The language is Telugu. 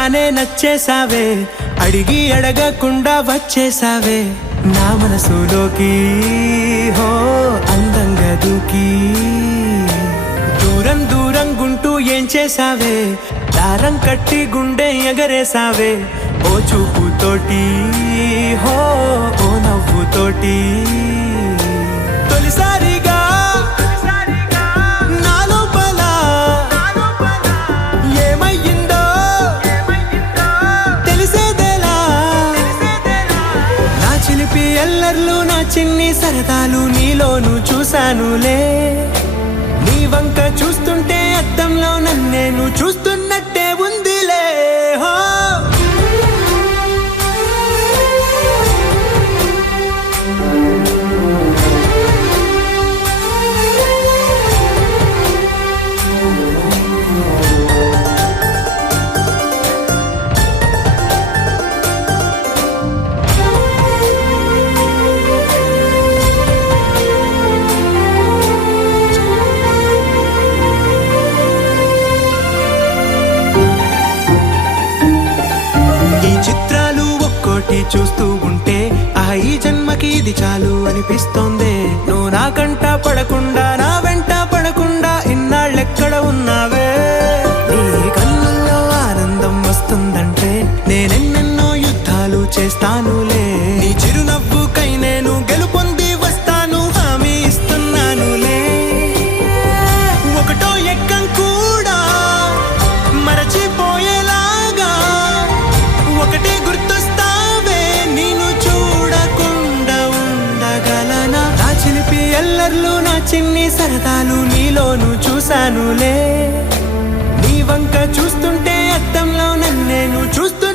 చూడగానే నచ్చేసావే, అడిగి అడగకుండా వచ్చేసావే నా మనసులోకి. హో అందంగా దూకి దూరం దూరం గుంటూ ఏం చేసావే, దారం కట్టి గుండె ఎగరేసావే ఓ చూపుతోటి. హో ఓ నవ్వుతోటి తొలిసారిగా నా లోపల ఏమయ్యిందో తెలిసేదేలా. నా చిలిపి ఎల్లర్లు నా చిన్ని సరదాలు నీలోను చూశానులే. నీ వంక చూస్తుంటే అద్దంలో నన్నేను చూస్తున్నట్టే ఉందిలే. హో చూస్తూ ఉంటే ఈ జన్మకి ఇది చాలు అనిపిస్తోందే. నువ్వు నా కంట పడకుండా నా వెంట పడకుండా ఇన్నాళ్ళెక్కడ ఉన్నావే. నీ కళ్ళల్లో ఆనందం వస్తుందంటే నేనెన్నెన్నో యుద్ధాలు చేస్తానులే. నీ చిరునవ్వుకై నేను గెలుపొంది వస్తాను హామీ ఇస్తున్నానులే. ఒకటో ఎక్కం కూడా మరచిపోయేలాగా ఒకటే గుర్తొస్తా ఎల్లర్లు నా చిన్ని సరదాలు నీలోను చూశానులే. నీ వంక చూస్తుంటే అద్దంలో నన్నేను చూస్తూ